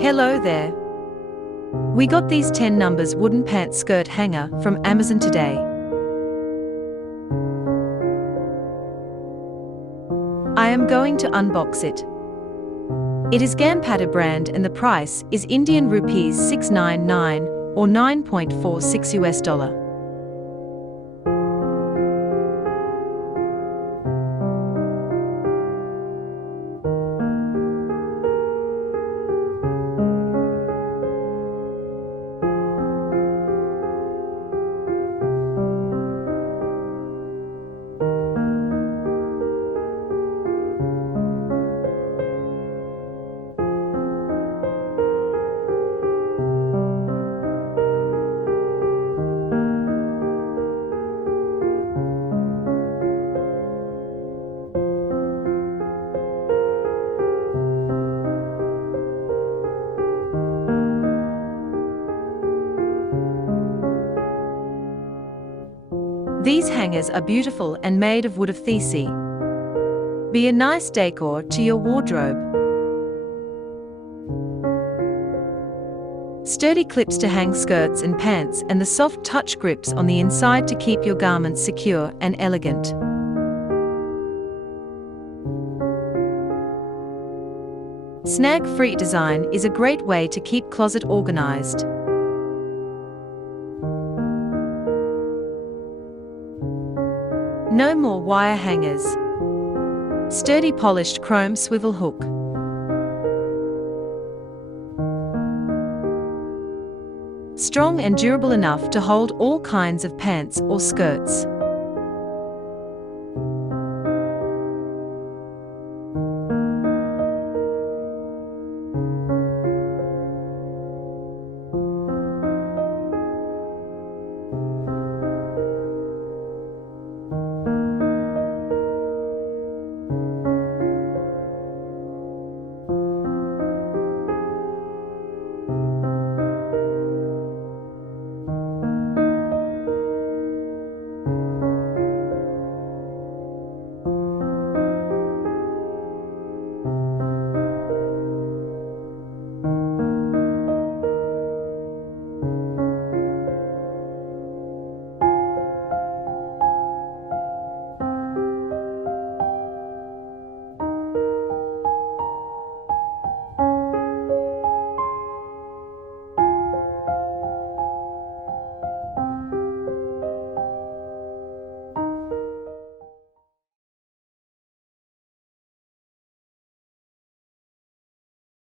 Hello there. We got these 10 numbers wooden pants skirt hanger from Amazon today. I am going to unbox it. It is Gampatta brand and the price is Indian rupees 699 or $9.46 US. These hangers are beautiful and made of wood of thesis. Be a nice decor to your wardrobe. Sturdy clips to hang skirts and pants and the soft touch grips on the inside to keep your garments secure and elegant. Snag-free design is a great way to keep closet organized. No more wire hangers. Sturdy polished chrome swivel hook. Strong and durable enough to hold all kinds of pants or skirts.